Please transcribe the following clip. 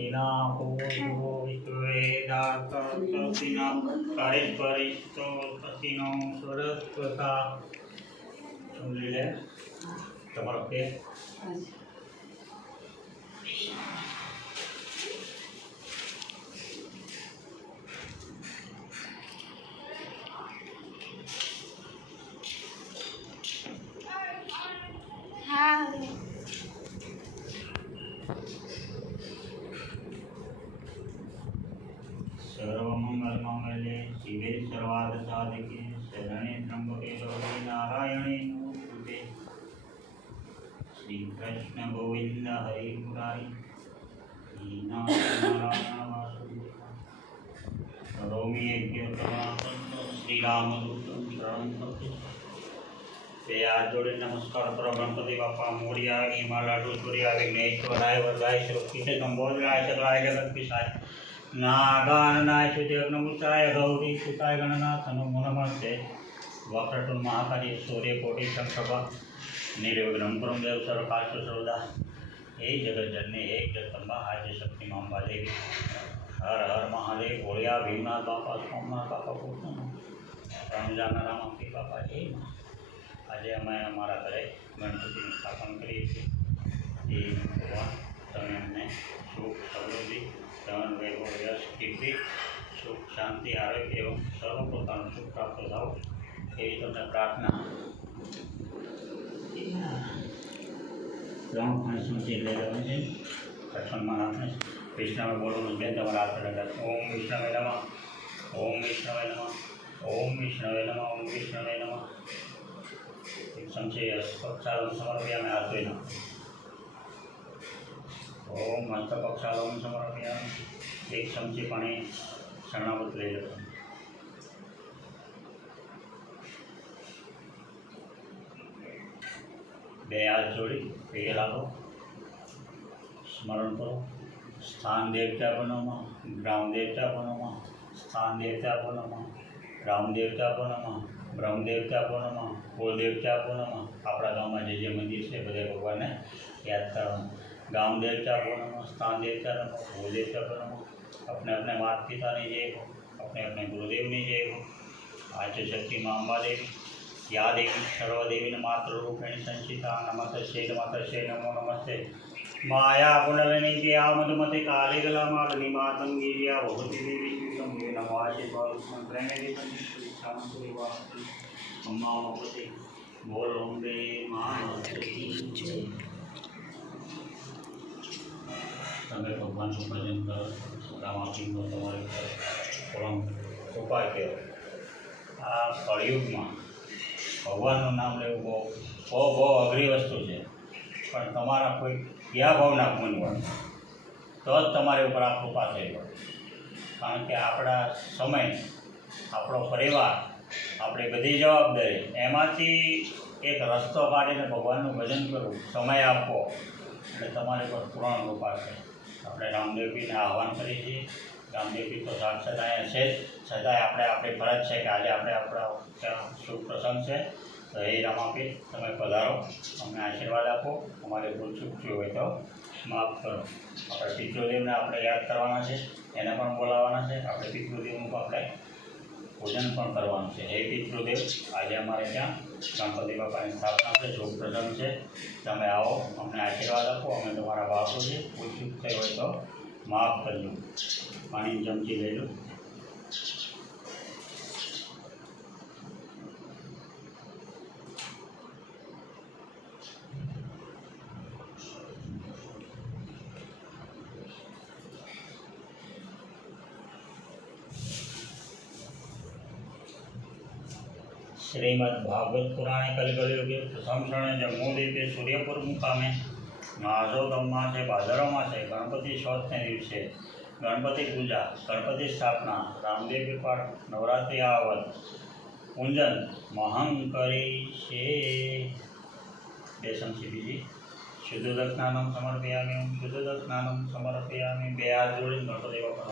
ગણપતિના પૂર્વો વિદ્વેદાતિના કારેશ્વરીસ્તો પતિનો સરસ્વતા સમજી લે તમારો કે सर्वमंगलमांगल्ये शिवे सर्वार्थसाधिके शरण्ये त्र्यंबके गौरी नारायणे नमोस्तुते। श्री कृष्ण गोविंद हरि मुरारी नारायण वासुदेव करोमि यज्ञतमापन्न श्री रामदूतं शरणं प्रपद्ये। તે હાથ જોડે નમસ્કાર કરો ગણપતિ બાપા મોરિયા હિમાલય ટુસુરિયા વિઘ્નેશ્વરાય વરદાય શ્રુતિતે સંબોધરાય સકલાય જગત્પિતાય નાગાનનાય સુદેવનમુતાય ગૌરી સુતાય ગણનાથ નમો નમસ્તે। વક્રતુંડ મહાકાય સૂર્યકોટિ સમપ્રભા નિર્વિઘ્नं કુરુ દેવ સર્વકાર્યેષુ સર્વદા। હે જગતજનની હે જગદંબા આદ્ય શક્તિ અંબા દેવી હર હર મહાદેવ ભોળિયા ભીમનાથ બાપા સોમનાથ બાપા કૃષ્ણ રમજાન રામાપી બાપા હે આજે અમે અમારા ઘરે ગણપતિનું સ્થાપન કરીએ છીએ। એ ભગવાન તમે અમને સુખ સમૃદ્ધિ ધન વૈભવ યશ કીર્તિ સુખ શાંતિ આરોગ્ય એવં સર્વ પ્રકારનું સુખ પ્રાપ્ત થાવ એવી તમને પ્રાર્થના। ત્રણ પાંચ સમજી લઈ લેવાની છે કઠણમાં આપણે વિષ્ણવે બોલવાનું બેન તમારા હાથ લગાડ ઓમ વિષ્ણવે નમઃ ઓમ વિષ્ણવે નમઃ ઓમ વિષ્ણવે નમઃ ઓમ વિષ્ણવે નમઃ। एक चमचे पक्षालों समर्पयामि हाथेन ओम हस्त पक्षालों समर्पयामि। एक चमची पानी शरणागत ले लो बे हाथ जोड़ी पगे लागो स्मरण करो स्थान देवता बनोमा ग्राम देवता बनोमा स्थान देवता बनोमा ग्राम देवता बनोमा ब्रह्म देवता आपो नमः कुल देवता आपो नमः। अपना गाँव में जे मंदिर से बधे भगवान ने याद करवा गाम देवता आपो नमः स्थान देवता नमः कुल देवता आपो नमः। अपने अपने माता पिता ने जय हो अपने अपने गुरुदेव ने जय हो। आद्य शक्ति माँ अम्बा देवी या देवी सर्वदेवी मातृरूपेण संचिता नमस्ते नमो नमस्ते। माया पुनलिनी के आमदमते काले गला मालनी मातंगीरिया बहुत देवी संगे नवाशे प्रेमे अम्मा भगवती बोल अम्बे તમે ભગવાનનું ભજન કરો રામાપીનો તમારી પરમ કૃપા કહેવો। આ કળિયુગમાં ભગવાનનું નામ લેવું બહુ અઘરી વસ્તુ છે પણ તમારા કોઈ ક્યાં ભાવના પૂન હોય તો જ તમારી ઉપર આ કૃપા થઈ હોય। કારણ કે આપણા સમય આપણો પરિવાર આપણી બધી જવાબદારી એમાંથી એક રસ્તો કાઢીને ભગવાનનું ભજન કરવું સમય આપવો એટલે તમારી પર પૂર્ણ કૃપા છે। આપણે રામદેવજીને આહ્વાન કરીએ છીએ। રામદેવજી તો સાક્ષાત અહીંયા છે જ છતાંય આપણી ફરજ છે કે આજે આપણો શુભ પ્રસંગ છે તો એ રામાપી તમે પધારો અમને આશીર્વાદ આપો અમારે ભૂલ ચૂક થયું હોય તો માફ કરો। આપણે પિતૃદેવને આપણે યાદ કરવાના છે એને પણ બોલાવવાના છે। આપણે પિતૃદેવનું આપણે પૂજન પણ કરવાનું છે। હે પિતૃદેવ આજે અમારે ત્યાં ગણપતિ બાપાની સ્થાપના છે શુભ પ્રસંગ છે તમે આવો અમને આશીર્વાદ આપો અમે તમારા બાળકો છે ભૂલ ચૂક થઈ હોય તો માફ કરજો। પાણીની ચમચી લઈ લો श्रीमद् भागवत पुराणे कलिकलयुगे प्रथम शरणे जम्मूद्वीपे सूर्यपुर मुकामे महासो गम्मा से भादरव मासे गणपति चौथने दिवसे गणपति पूजा गणपति स्थापना रामदेव पाठ नवरात्रि आवत पूजन महंकरी से देशम बीजी शुद्धोदक स्नानम समर्पयामि शुद्धोदक स्नानम समर्पयामि। बे हाथ जोड़ी गणपति बापा